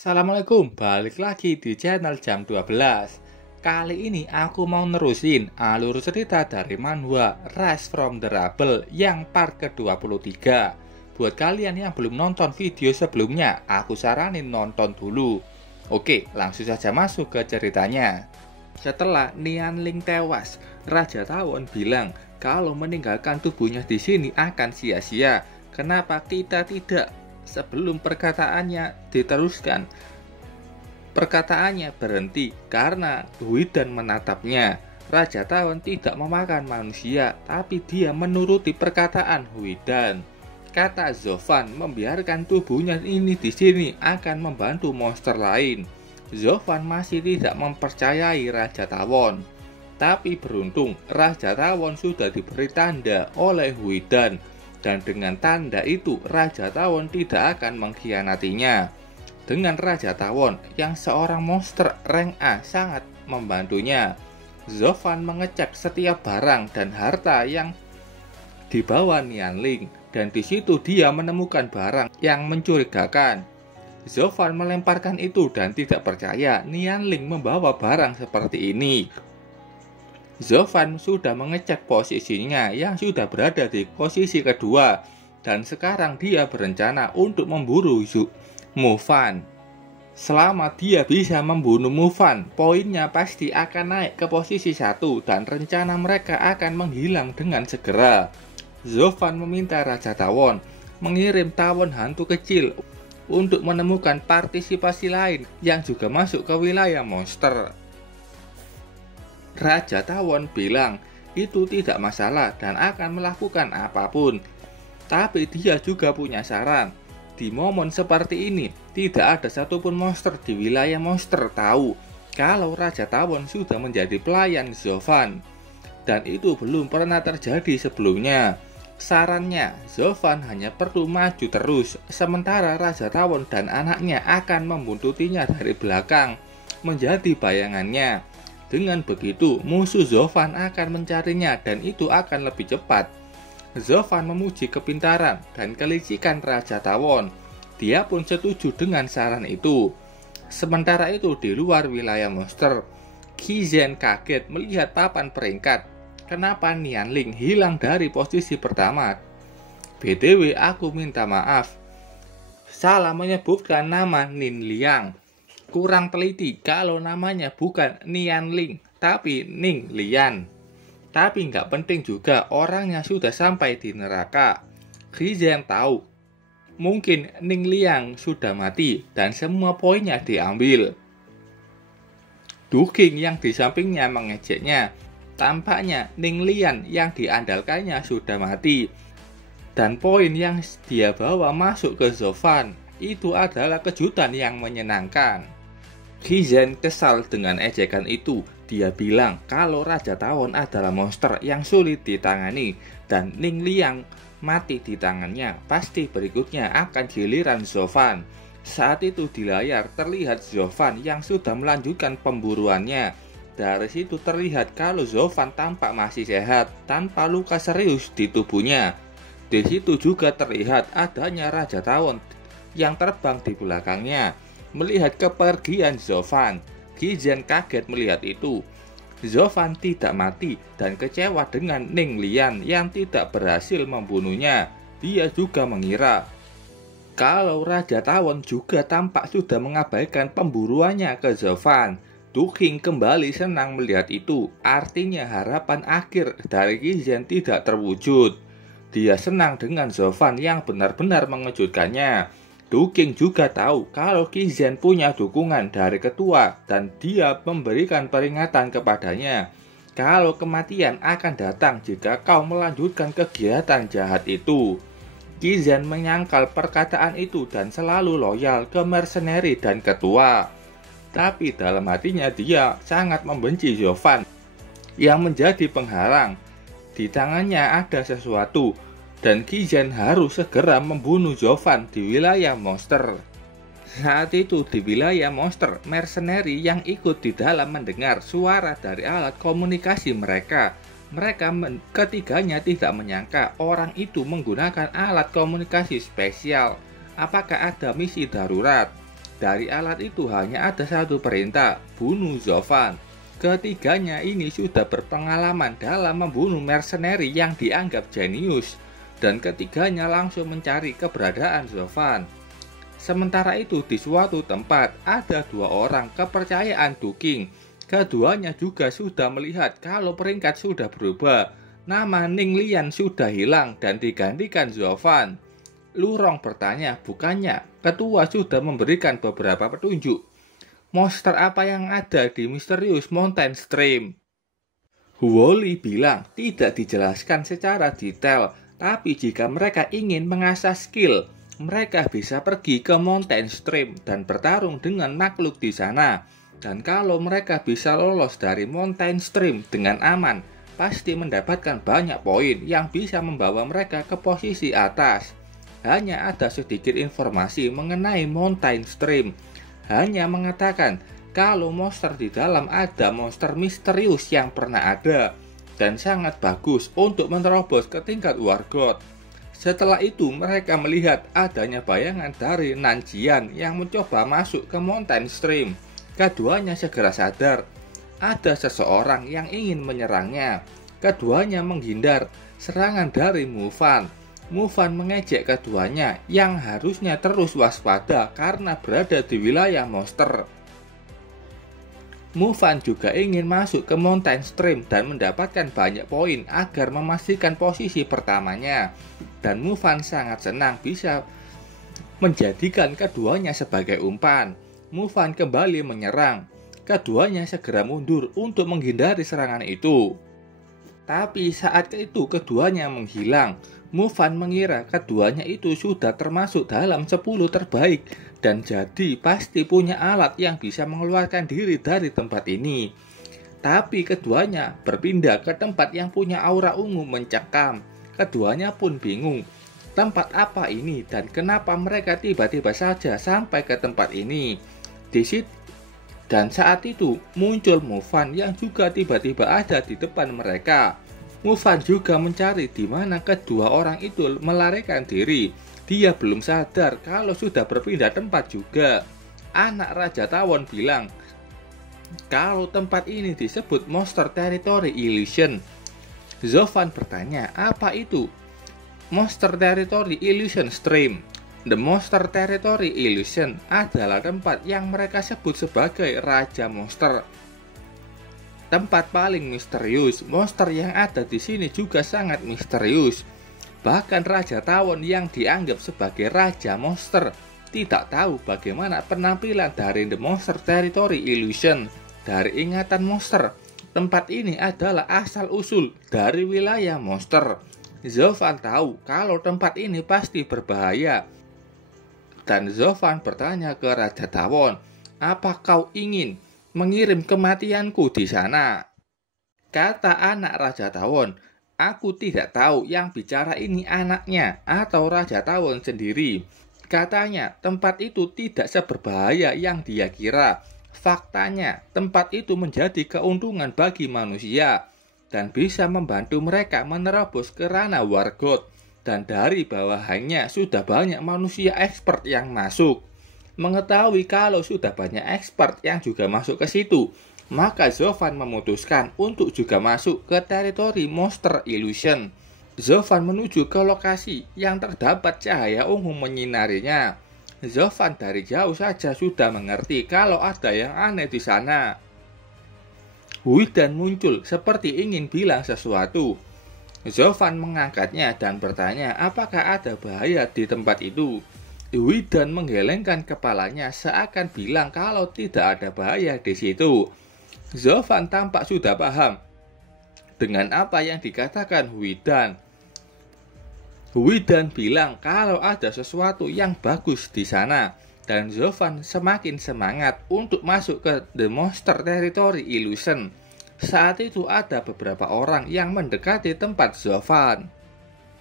Assalamualaikum, balik lagi di channel jam 12. Kali ini aku mau nerusin alur cerita dari manhwa Rise from the Rubble yang part ke-23. Buat kalian yang belum nonton video sebelumnya, aku saranin nonton dulu. Oke, langsung saja masuk ke ceritanya. Setelah Nianling tewas, Raja Tawon bilang kalau meninggalkan tubuhnya di sini akan sia-sia. Kenapa kita tidak? Sebelum perkataannya diteruskan, perkataannya berhenti karena Huidan menatapnya. Raja Tawon tidak memakan manusia, tapi dia menuruti perkataan Huidan. Kata Zovan, membiarkan tubuhnya ini di sini akan membantu monster lain. Zovan masih tidak mempercayai Raja Tawon. Tapi beruntung, Raja Tawon sudah diberi tanda oleh Huidan. Dan dengan tanda itu, Raja Tawon tidak akan mengkhianatinya. Dengan Raja Tawon yang seorang monster rank A sangat membantunya, Zovan mengecek setiap barang dan harta yang dibawa Nianling, dan di situ dia menemukan barang yang mencurigakan. Zovan melemparkan itu dan tidak percaya Nianling membawa barang seperti ini. Zovan sudah mengecek posisinya yang sudah berada di posisi kedua, dan sekarang dia berencana untuk memburu Mufan. Selama dia bisa membunuh Mufan, poinnya pasti akan naik ke posisi 1 dan rencana mereka akan menghilang dengan segera. Zovan meminta Raja Tawon mengirim tawon hantu kecil untuk menemukan partisipasi lain yang juga masuk ke wilayah monster. Raja Tawon bilang itu tidak masalah dan akan melakukan apapun. Tapi dia juga punya saran. Di momen seperti ini, tidak ada satupun monster di wilayah monster tahu kalau Raja Tawon sudah menjadi pelayan Zovan. Dan itu belum pernah terjadi sebelumnya. Sarannya, Zovan hanya perlu maju terus, sementara Raja Tawon dan anaknya akan membuntutinya dari belakang, menjadi bayangannya. Dengan begitu, musuh Zovan akan mencarinya dan itu akan lebih cepat. Zovan memuji kepintaran dan kelicikan Raja Tawon. Dia pun setuju dengan saran itu. Sementara itu di luar wilayah monster, Qizhen kaget melihat papan peringkat. Kenapa Nianling hilang dari posisi pertama? BTW aku minta maaf, salah menyebutkan nama Nin Liang. Kurang teliti kalau namanya bukan Nianling, tapi Ning Lian. Tapi nggak penting juga, orangnya sudah sampai di neraka. Qizhen tahu, mungkin Ning Liang sudah mati dan semua poinnya diambil. Du Qing yang di sampingnya mengejeknya. Tampaknya Ning Lian yang diandalkannya sudah mati. Dan poin yang dia bawa masuk ke Zovan, itu adalah kejutan yang menyenangkan. Qizhen kesal dengan ejekan itu. Dia bilang kalau Raja Tawon adalah monster yang sulit ditangani dan Ning Liang mati di tangannya, pasti berikutnya akan giliran Zovan. Saat itu di layar terlihat Zovan yang sudah melanjutkan pemburuannya. Dari situ terlihat kalau Zovan tampak masih sehat tanpa luka serius di tubuhnya. Di situ juga terlihat adanya Raja Tawon yang terbang di belakangnya. Melihat kepergian Zovan, Qizhen kaget melihat itu. Zovan tidak mati dan kecewa dengan Ning Lian yang tidak berhasil membunuhnya. Dia juga mengira kalau Raja Tawon juga tampak sudah mengabaikan pemburuannya ke Zovan. Du Qing kembali senang melihat itu, artinya harapan akhir dari Qizhen tidak terwujud. Dia senang dengan Zovan yang benar-benar mengejutkannya. Du Qing juga tahu kalau Qizhen punya dukungan dari ketua dan dia memberikan peringatan kepadanya kalau kematian akan datang jika kau melanjutkan kegiatan jahat itu. Qizhen menyangkal perkataan itu dan selalu loyal ke mercenary dan ketua. Tapi dalam hatinya dia sangat membenci Zovan yang menjadi penghalang. Di tangannya ada sesuatu, dan Qizhen harus segera membunuh Zovan di wilayah monster. Saat itu di wilayah monster, mercenary yang ikut di dalam mendengar suara dari alat komunikasi mereka. Ketiganya tidak menyangka orang itu menggunakan alat komunikasi spesial. Apakah ada misi darurat? Dari alat itu hanya ada satu perintah, bunuh Zovan. Ketiganya ini sudah berpengalaman dalam membunuh mercenary yang dianggap jenius, dan ketiganya langsung mencari keberadaan Zovan. Sementara itu di suatu tempat ada dua orang kepercayaan Duking. Keduanya juga sudah melihat kalau peringkat sudah berubah. Nama Ning Lian sudah hilang dan digantikan Zovan. Lurong bertanya, bukannya ketua sudah memberikan beberapa petunjuk? Monster apa yang ada di misterius Mountain Stream? Huoli bilang tidak dijelaskan secara detail, tapi jika mereka ingin mengasah skill, mereka bisa pergi ke Mountain Stream dan bertarung dengan makhluk di sana. Dan kalau mereka bisa lolos dari Mountain Stream dengan aman, pasti mendapatkan banyak poin yang bisa membawa mereka ke posisi atas. Hanya ada sedikit informasi mengenai Mountain Stream. Hanya mengatakan kalau monster di dalam ada monster misterius yang pernah ada dan sangat bagus untuk menerobos ke tingkat Wargot. Setelah itu mereka melihat adanya bayangan dari Nanjian yang mencoba masuk ke Mountain Stream. Keduanya segera sadar ada seseorang yang ingin menyerangnya. Keduanya menghindar serangan dari Mufan. Mufan mengejek keduanya yang harusnya terus waspada karena berada di wilayah monster. Mufan juga ingin masuk ke Mountain Stream dan mendapatkan banyak poin agar memastikan posisi pertamanya. Dan Mufan sangat senang bisa menjadikan keduanya sebagai umpan. Mufan kembali menyerang. Keduanya segera mundur untuk menghindari serangan itu. Tapi saat itu keduanya menghilang. Mufan mengira keduanya itu sudah termasuk dalam 10 terbaik dan jadi pasti punya alat yang bisa mengeluarkan diri dari tempat ini. Tapi keduanya berpindah ke tempat yang punya aura ungu mencekam. Keduanya pun bingung, tempat apa ini dan kenapa mereka tiba-tiba saja sampai ke tempat ini. Dan saat itu muncul Mufan yang juga tiba-tiba ada di depan mereka. Mufan juga mencari di mana kedua orang itu melarikan diri. Dia belum sadar kalau sudah berpindah tempat juga. Anak Raja Tawon bilang kalau tempat ini disebut Monster Territory Illusion. Zovan bertanya, apa itu? Monster Territory Illusion Stream. The Monster Territory Illusion adalah tempat yang mereka sebut sebagai Raja Monster. Tempat paling misterius, monster yang ada di sini juga sangat misterius. Bahkan Raja Tawon yang dianggap sebagai Raja Monster tidak tahu bagaimana penampilan dari The Monster Territory Illusion. Dari ingatan monster, tempat ini adalah asal-usul dari wilayah monster. Zovan tahu kalau tempat ini pasti berbahaya. Dan Zovan bertanya ke Raja Tawon, apa kau ingin mengirim kematianku di sana? Kata anak Raja Tawon, aku tidak tahu yang bicara ini anaknya atau Raja Tawon sendiri. Katanya tempat itu tidak seberbahaya yang dia kira. Faktanya tempat itu menjadi keuntungan bagi manusia dan bisa membantu mereka menerobos ke ranah Wargot. Dan dari bawahannya sudah banyak manusia expert yang masuk. Mengetahui kalau sudah banyak expert yang juga masuk ke situ, maka Zovan memutuskan untuk juga masuk ke teritori Monster Illusion. Zovan menuju ke lokasi yang terdapat cahaya ungu menyinarinya. Zovan dari jauh saja sudah mengerti kalau ada yang aneh di sana. Huidan muncul seperti ingin bilang sesuatu. Zovan mengangkatnya dan bertanya apakah ada bahaya di tempat itu. Huidan menggelengkan kepalanya seakan bilang kalau tidak ada bahaya di situ. Zovan tampak sudah paham dengan apa yang dikatakan Huidan. Huidan bilang kalau ada sesuatu yang bagus di sana dan Zovan semakin semangat untuk masuk ke The Monster Territory Illusion. Saat itu ada beberapa orang yang mendekati tempat Zovan.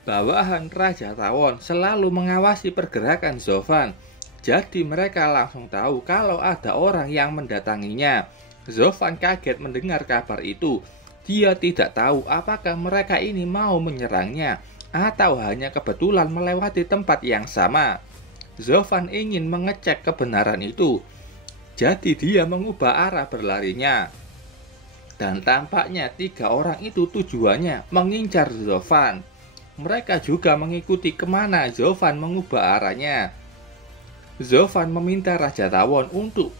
Bawahan Raja Tawon selalu mengawasi pergerakan Zovan, jadi mereka langsung tahu kalau ada orang yang mendatanginya. Zovan kaget mendengar kabar itu. Dia tidak tahu apakah mereka ini mau menyerangnya atau hanya kebetulan melewati tempat yang sama. Zovan ingin mengecek kebenaran itu. Jadi dia mengubah arah berlarinya. Dan tampaknya 3 orang itu tujuannya mengincar Zovan. Mereka juga mengikuti kemana Zovan mengubah arahnya. Zovan meminta Raja Tawon untuk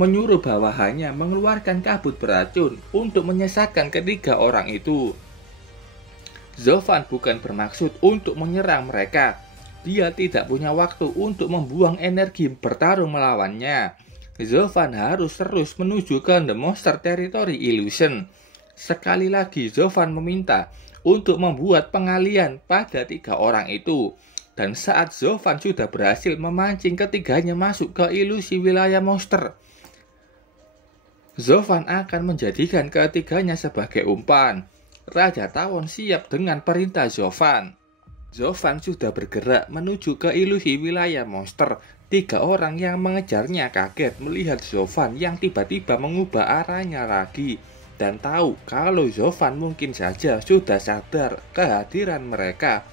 menyuruh bawahannya mengeluarkan kabut beracun untuk menyesatkan ketiga orang itu. Zovan bukan bermaksud untuk menyerang mereka. Dia tidak punya waktu untuk membuang energi bertarung melawannya. Zovan harus terus menuju ke The Monster Territory Illusion. Sekali lagi Zovan meminta untuk membuat pengalian pada 3 orang itu. Dan saat Zovan sudah berhasil memancing ketiganya masuk ke ilusi wilayah monster, Zovan akan menjadikan ketiganya sebagai umpan. Raja Tawon siap dengan perintah Zovan. Zovan sudah bergerak menuju ke ilusi wilayah monster. 3 orang yang mengejarnya kaget melihat Zovan yang tiba-tiba mengubah arahnya lagi. Dan tahu kalau Zovan mungkin saja sudah sadar kehadiran mereka.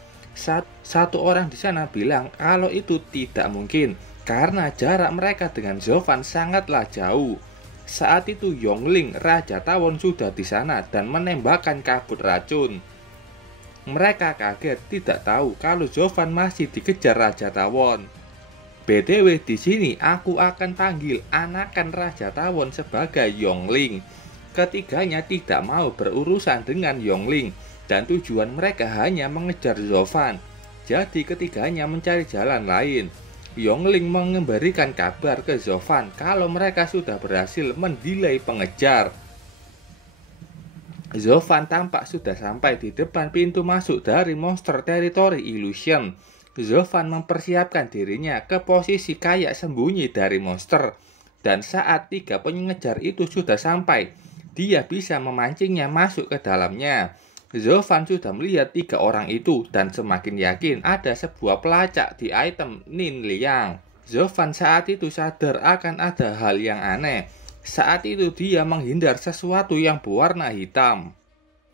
Satu orang di sana bilang kalau itu tidak mungkin karena jarak mereka dengan Zovan sangatlah jauh. Saat itu Yongling, Raja Tawon sudah di sana dan menembakkan kabut racun. Mereka kaget tidak tahu kalau Zovan masih dikejar Raja Tawon. BTW di sini aku akan panggil anakan Raja Tawon sebagai Yongling. Ketiganya tidak mau berurusan dengan Yongling dan tujuan mereka hanya mengejar Zovan. Jadi ketiganya mencari jalan lain. Yongling memberikan kabar ke Zovan kalau mereka sudah berhasil mendelay pengejar. Zovan tampak sudah sampai di depan pintu masuk dari Monster Territory Illusion. Zovan mempersiapkan dirinya ke posisi kayak sembunyi dari monster. Dan saat 3 pengejar itu sudah sampai, dia bisa memancingnya masuk ke dalamnya. Zovan sudah melihat 3 orang itu dan semakin yakin ada sebuah pelacak di item Nin Liang. Zovan saat itu sadar akan ada hal yang aneh. Saat itu dia menghindar sesuatu yang berwarna hitam.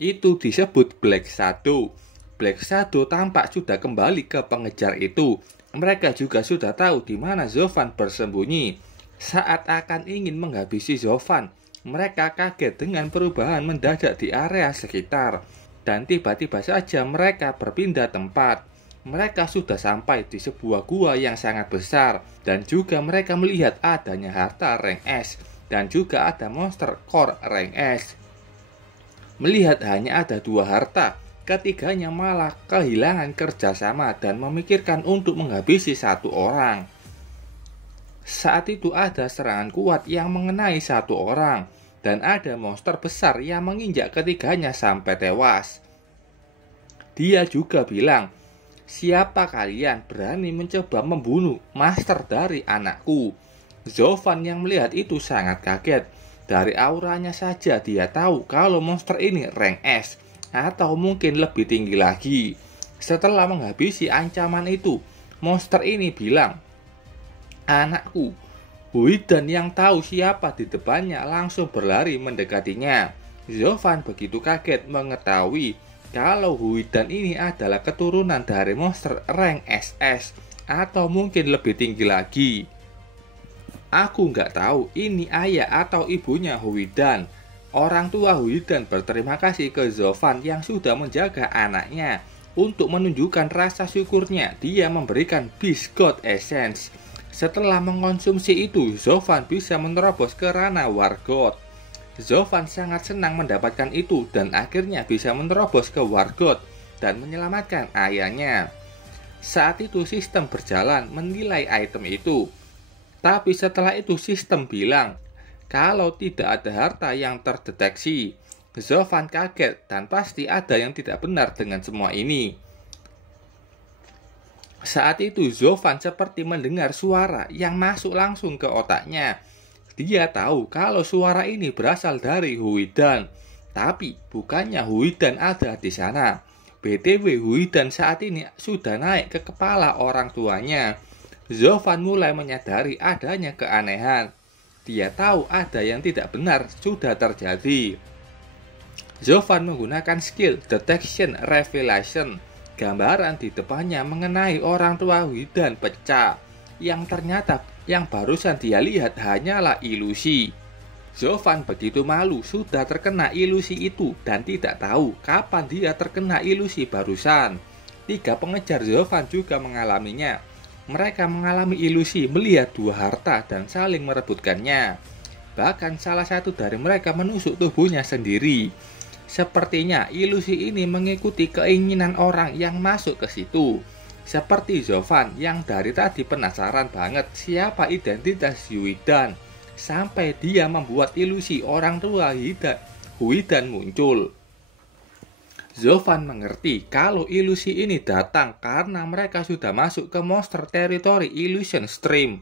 Itu disebut Black Shadow. Black Shadow tampak sudah kembali ke pengejar itu. Mereka juga sudah tahu di mana Zovan bersembunyi. Saat akan ingin menghabisi Zovan, mereka kaget dengan perubahan mendadak di area sekitar. Dan tiba-tiba saja mereka berpindah tempat. Mereka sudah sampai di sebuah gua yang sangat besar. Dan juga mereka melihat adanya harta rank S. Dan juga ada monster core rank S. Melihat hanya ada 2 harta, ketiganya malah kehilangan kerjasama dan memikirkan untuk menghabisi 1 orang. Saat itu ada serangan kuat yang mengenai 1 orang. Dan ada monster besar yang menginjak ketiganya sampai tewas. Dia juga bilang, "Siapa kalian berani mencoba membunuh master dari anakku?" Zovan yang melihat itu sangat kaget. Dari auranya saja dia tahu kalau monster ini rank S atau mungkin lebih tinggi lagi. Setelah menghabisi ancaman itu, monster ini bilang, "Anakku." Huidan yang tahu siapa di depannya langsung berlari mendekatinya. Zovan begitu kaget mengetahui kalau Huidan ini adalah keturunan dari monster rank SS atau mungkin lebih tinggi lagi. Aku nggak tahu ini ayah atau ibunya Huidan. Orang tua Huidan berterima kasih ke Zovan yang sudah menjaga anaknya. Untuk menunjukkan rasa syukurnya, dia memberikan Beast God Essence. Setelah mengkonsumsi itu, Zovan bisa menerobos ke ranah War God. Zovan sangat senang mendapatkan itu dan akhirnya bisa menerobos ke War God dan menyelamatkan ayahnya. Saat itu sistem berjalan menilai item itu. Tapi setelah itu sistem bilang kalau tidak ada harta yang terdeteksi. Zovan kaget dan pasti ada yang tidak benar dengan semua ini. Saat itu Zovan seperti mendengar suara yang masuk langsung ke otaknya. Dia tahu kalau suara ini berasal dari Huidan. Tapi bukannya Huidan ada di sana. BTW Huidan saat ini sudah naik ke kepala orang tuanya. Zovan mulai menyadari adanya keanehan. Dia tahu ada yang tidak benar sudah terjadi. Zovan menggunakan skill Detection Revelation. Gambaran di depannya mengenai orang tua Huidan pecah. yang ternyata yang barusan dia lihat hanyalah ilusi. Zovan begitu malu sudah terkena ilusi itu dan tidak tahu kapan dia terkena ilusi barusan. 3 pengejar Zovan juga mengalaminya. Mereka mengalami ilusi melihat 2 harta dan saling merebutkannya. Bahkan salah satu dari mereka menusuk tubuhnya sendiri. Sepertinya ilusi ini mengikuti keinginan orang yang masuk ke situ. Seperti Zovan yang dari tadi penasaran banget siapa identitas Huidan, sampai dia membuat ilusi orang tua Huidan muncul. Zovan mengerti kalau ilusi ini datang karena mereka sudah masuk ke monster territory illusion stream.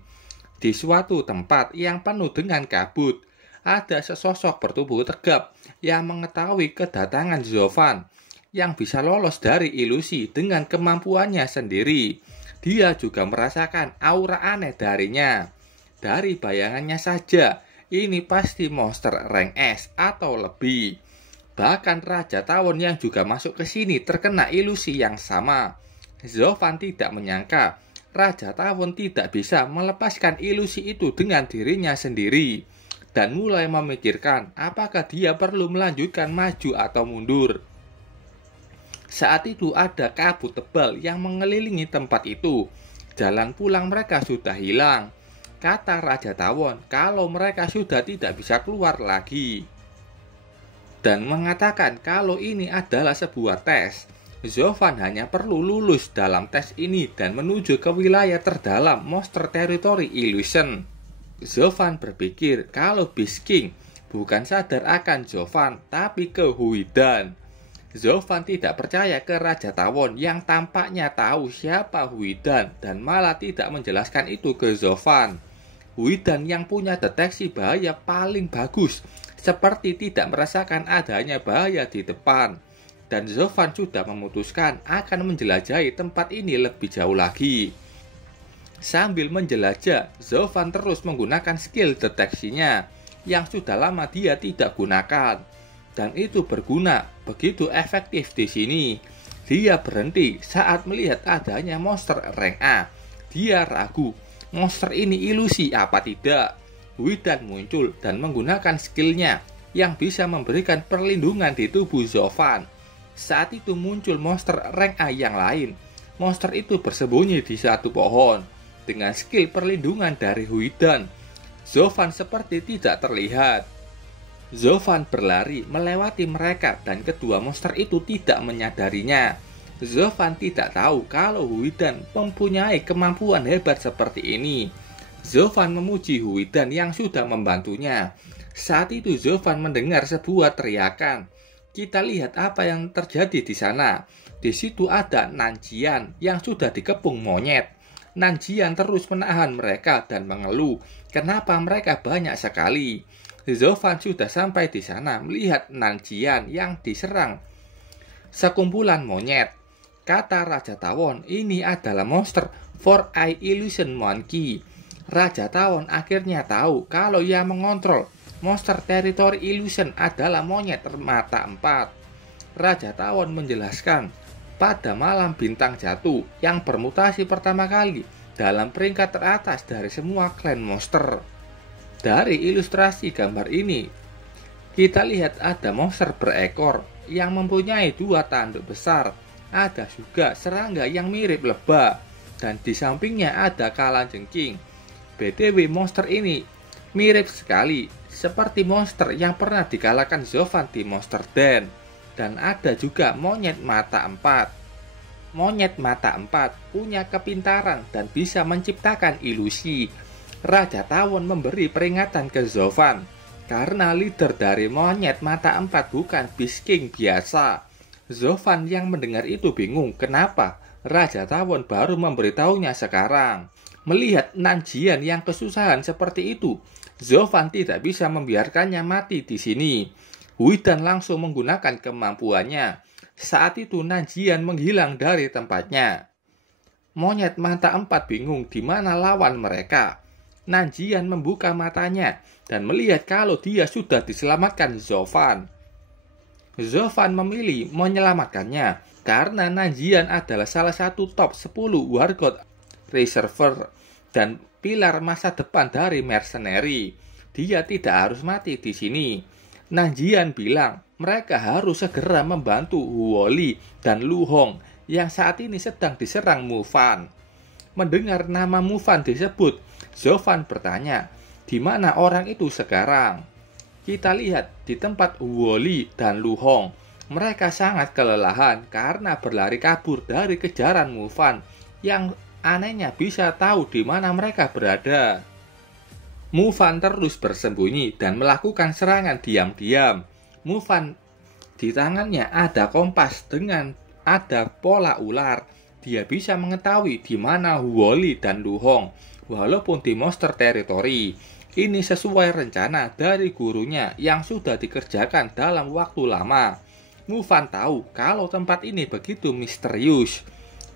Di suatu tempat yang penuh dengan kabut, ada sesosok bertubuh tegap yang mengetahui kedatangan Zovan, yang bisa lolos dari ilusi dengan kemampuannya sendiri. Dia juga merasakan aura aneh darinya. Dari bayangannya saja, ini pasti monster rank S atau lebih. Bahkan Raja Tawon yang juga masuk ke sini terkena ilusi yang sama. Zovan tidak menyangka Raja Tawon tidak bisa melepaskan ilusi itu dengan dirinya sendiri, dan mulai memikirkan apakah dia perlu melanjutkan maju atau mundur. Saat itu ada kabut tebal yang mengelilingi tempat itu. Jalan pulang mereka sudah hilang. Kata Raja Tawon kalau mereka sudah tidak bisa keluar lagi, dan mengatakan kalau ini adalah sebuah tes. Zovan hanya perlu lulus dalam tes ini dan menuju ke wilayah terdalam monster territory illusion. Zovan berpikir kalau Beast King bukan sadar akan Zovan tapi ke Huidan. Zovan tidak percaya ke Raja Tawon yang tampaknya tahu siapa Huidan dan malah tidak menjelaskan itu ke Zovan. Huidan yang punya deteksi bahaya paling bagus, seperti tidak merasakan adanya bahaya di depan. Dan Zovan sudah memutuskan akan menjelajahi tempat ini lebih jauh lagi. Sambil menjelajah, Zovan terus menggunakan skill deteksinya yang sudah lama dia tidak gunakan. Dan itu berguna begitu efektif di sini. Dia berhenti saat melihat adanya monster rank A. Dia ragu, monster ini ilusi apa tidak? Huidan muncul dan menggunakan skillnya yang bisa memberikan perlindungan di tubuh Zovan. Saat itu muncul monster rank A yang lain. Monster itu bersembunyi di satu pohon. Dengan skill perlindungan dari Huidan, Zovan seperti tidak terlihat. Zovan berlari melewati mereka dan kedua monster itu tidak menyadarinya. Zovan tidak tahu kalau Huidan mempunyai kemampuan hebat seperti ini. Zovan memuji Huidan yang sudah membantunya. Saat itu Zovan mendengar sebuah teriakan. Kita lihat apa yang terjadi di sana. Di situ ada Nanjian yang sudah dikepung monyet. Nanjian terus menahan mereka dan mengeluh kenapa mereka banyak sekali. Zovan sudah sampai di sana melihat Nanjian yang diserang sekumpulan monyet. Kata Raja Tawon, ini adalah monster Four Eye Illusion Monkey. Raja Tawon akhirnya tahu kalau yang mengontrol monster territory illusion adalah monyet mata 4. Raja Tawon menjelaskan, pada malam bintang jatuh yang bermutasi pertama kali dalam peringkat teratas dari semua klan monster. Dari ilustrasi gambar ini, kita lihat ada monster berekor yang mempunyai 2 tanduk besar. Ada juga serangga yang mirip lebah, dan di sampingnya ada kalajengking. BTW monster ini mirip sekali seperti monster yang pernah dikalahkan Zovan di Monster Den. Dan ada juga monyet mata 4. Monyet mata 4 punya kepintaran dan bisa menciptakan ilusi. Raja Tawon memberi peringatan ke Zovan karena leader dari monyet mata 4 bukan Beast King biasa. Zovan yang mendengar itu bingung kenapa Raja Tawon baru memberitahunya sekarang. Melihat Nanjian yang kesusahan seperti itu, Zovan tidak bisa membiarkannya mati di sini. Huidan langsung menggunakan kemampuannya. Saat itu Nanjian menghilang dari tempatnya. Monyet mata 4 bingung di mana lawan mereka. Nanjian membuka matanya dan melihat kalau dia sudah diselamatkan Zovan. Zovan memilih menyelamatkannya karena Nanjian adalah salah satu top 10 Wargod Reserver. dan pilar masa depan dari mercenary. Dia tidak harus mati di sini. Nanjian bilang mereka harus segera membantu Huoli dan Lu Hong yang saat ini sedang diserang Mufan. Mendengar nama Mufan disebut, Zovan bertanya, di mana orang itu sekarang? Kita lihat di tempat Huoli dan Lu Hong. Mereka sangat kelelahan karena berlari kabur dari kejaran Mufan yang anehnya bisa tahu di mana mereka berada. Mufan terus bersembunyi dan melakukan serangan diam-diam. Mufan di tangannya ada kompas dengan ada pola ular. Dia bisa mengetahui di mana Huoli dan Lu Hong, walaupun di monster territory. Ini sesuai rencana dari gurunya yang sudah dikerjakan dalam waktu lama. Mufan tahu kalau tempat ini begitu misterius.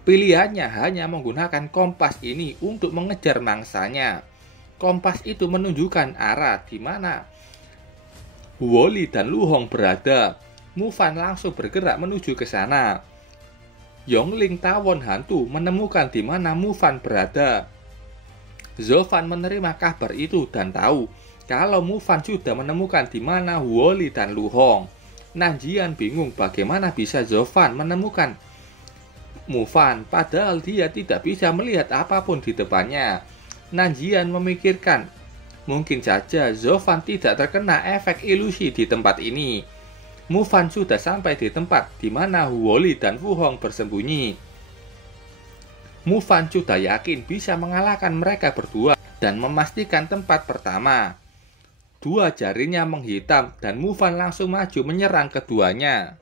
Pilihannya hanya menggunakan kompas ini untuk mengejar mangsanya. Kompas itu menunjukkan arah di mana Huoli dan Lu Hong berada. Mufan langsung bergerak menuju ke sana. Yongling tawon hantu menemukan di mana Mufan berada. Zovan menerima kabar itu dan tahu kalau Mufan sudah menemukan di mana Huoli dan Lu Hong. Nanjian bingung bagaimana bisa Zovan menemukan Mufan padahal dia tidak bisa melihat apapun di depannya. Nanjian memikirkan, mungkin saja Zovan tidak terkena efek ilusi di tempat ini. Mufan sudah sampai di tempat di mana Huoli dan Fu Hong bersembunyi. Mufan sudah yakin bisa mengalahkan mereka berdua dan memastikan tempat pertama. Dua jarinya menghitam dan Mufan langsung maju menyerang keduanya.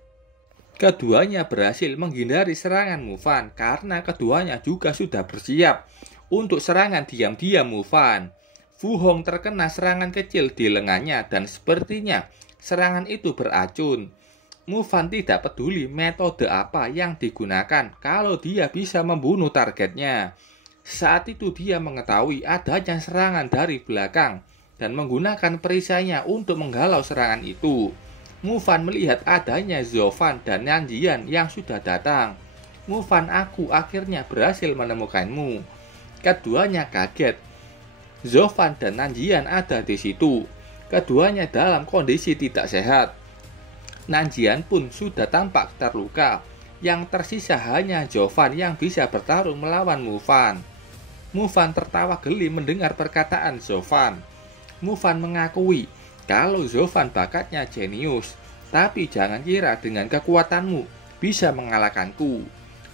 Keduanya berhasil menghindari serangan Mufan karena keduanya juga sudah bersiap untuk serangan diam-diam Mufan. Fu Hong terkena serangan kecil di lengannya dan sepertinya serangan itu beracun. Mufan tidak peduli metode apa yang digunakan kalau dia bisa membunuh targetnya. Saat itu dia mengetahui adanya serangan dari belakang dan menggunakan perisainya untuk menghalau serangan itu. Mufan melihat adanya Zovan dan Nanjian yang sudah datang. Mufan, aku akhirnya berhasil menemukanmu. Keduanya kaget. Zovan dan Nanjian ada di situ. Keduanya dalam kondisi tidak sehat. Nanjian pun sudah tampak terluka. Yang tersisa hanya Zovan yang bisa bertarung melawan Mufan. Mufan tertawa geli mendengar perkataan Zovan. Mufan mengakui kalau Zovan bakatnya jenius, tapi jangan kira dengan kekuatanmu bisa mengalahkanku.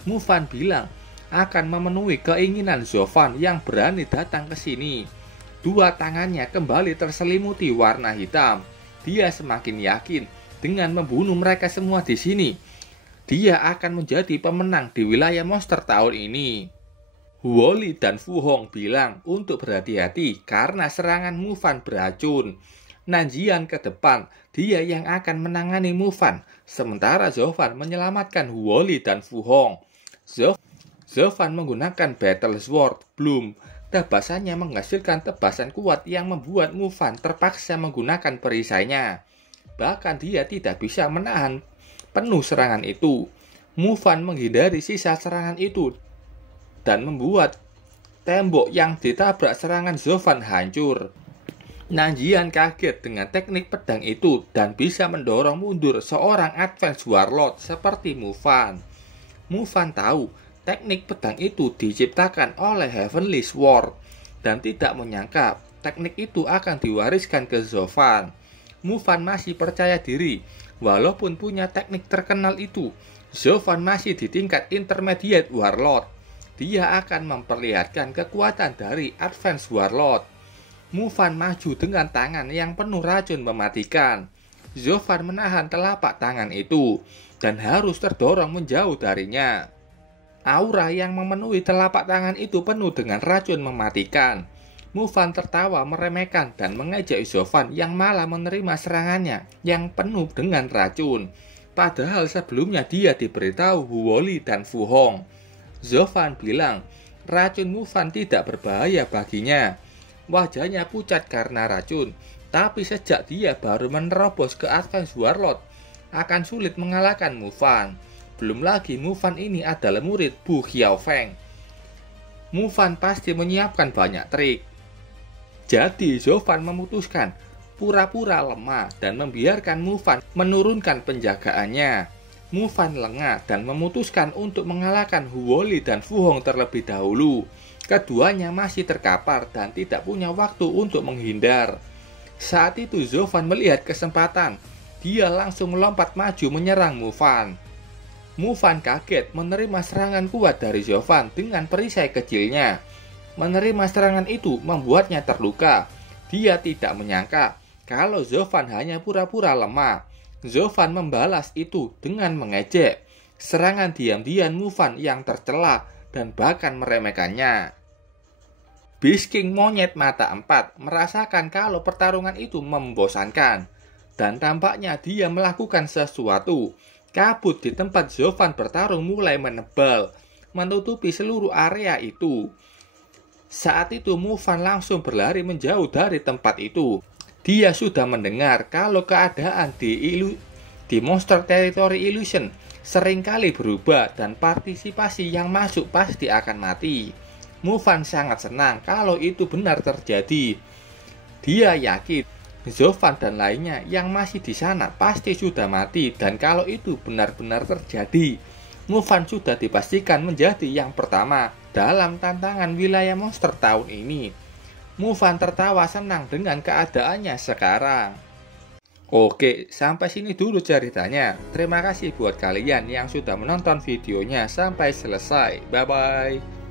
Mufan bilang akan memenuhi keinginan Zovan yang berani datang ke sini. Dua tangannya kembali terselimuti warna hitam. Dia semakin yakin dengan membunuh mereka semua di sini, dia akan menjadi pemenang di wilayah monster tahun ini. Huoli dan Fu Hong bilang untuk berhati-hati karena serangan Mufan beracun. Nanjian ke depan, dia yang akan menangani Mufan, sementara Zovan menyelamatkan Huoli dan Fu Hong. Zovan menggunakan Battle Sword Bloom. Tebasannya menghasilkan tebasan kuat yang membuat Mufan terpaksa menggunakan perisainya. Bahkan dia tidak bisa menahan penuh serangan itu. Mufan menghindari sisa serangan itu dan membuat tembok yang ditabrak serangan Zovan hancur. Nanjian kaget dengan teknik pedang itu dan bisa mendorong mundur seorang advance warlord seperti Mufan. Mufan tahu teknik pedang itu diciptakan oleh Heavenly Sword dan tidak menyangka teknik itu akan diwariskan ke Zovan. Mufan masih percaya diri, walaupun punya teknik terkenal itu, Zovan masih di tingkat intermediate warlord. Dia akan memperlihatkan kekuatan dari advance warlord. Mufan maju dengan tangan yang penuh racun mematikan. Zovan menahan telapak tangan itu dan harus terdorong menjauh darinya. Aura yang memenuhi telapak tangan itu penuh dengan racun mematikan. Mufan tertawa meremehkan dan mengejek Zovan yang malah menerima serangannya yang penuh dengan racun. Padahal sebelumnya dia diberitahu Huoli dan Fu Hong. Zovan bilang racun Mufan tidak berbahaya baginya. Wajahnya pucat karena racun, tapi sejak dia baru menerobos ke Advance Warlord, akan sulit mengalahkan Mufan. Belum lagi Mufan ini adalah murid Bu Xiaofeng. Mufan pasti menyiapkan banyak trik. Jadi Zovan memutuskan pura-pura lemah dan membiarkan Mufan menurunkan penjagaannya. Mufan lengah dan memutuskan untuk mengalahkan Huoli dan Fu Hong terlebih dahulu. Keduanya masih terkapar dan tidak punya waktu untuk menghindar. Saat itu Zovan melihat kesempatan. Dia langsung melompat maju menyerang Mufan. Mufan kaget menerima serangan kuat dari Zovan dengan perisai kecilnya. Menerima serangan itu membuatnya terluka. Dia tidak menyangka kalau Zovan hanya pura-pura lemah. Zovan membalas itu dengan mengejek. Serangan diam-diam Mufan yang tercela dan bahkan meremehkannya. Beast King monyet mata 4 merasakan kalau pertarungan itu membosankan. Dan tampaknya dia melakukan sesuatu. Kabut di tempat Zovan bertarung mulai menebal, menutupi seluruh area itu. Saat itu Mufan langsung berlari menjauh dari tempat itu. Dia sudah mendengar kalau keadaan di Monster Territory Illusion seringkali berubah dan partisipasi yang masuk pasti akan mati. Mufan sangat senang kalau itu benar terjadi. Dia yakin Zovan dan lainnya yang masih di sana pasti sudah mati, dan kalau itu benar-benar terjadi, Mufan sudah dipastikan menjadi yang pertama dalam tantangan wilayah monster tahun ini. Mufan tertawa senang dengan keadaannya sekarang. Oke, sampai sini dulu ceritanya. Terima kasih buat kalian yang sudah menonton videonya sampai selesai. Bye-bye.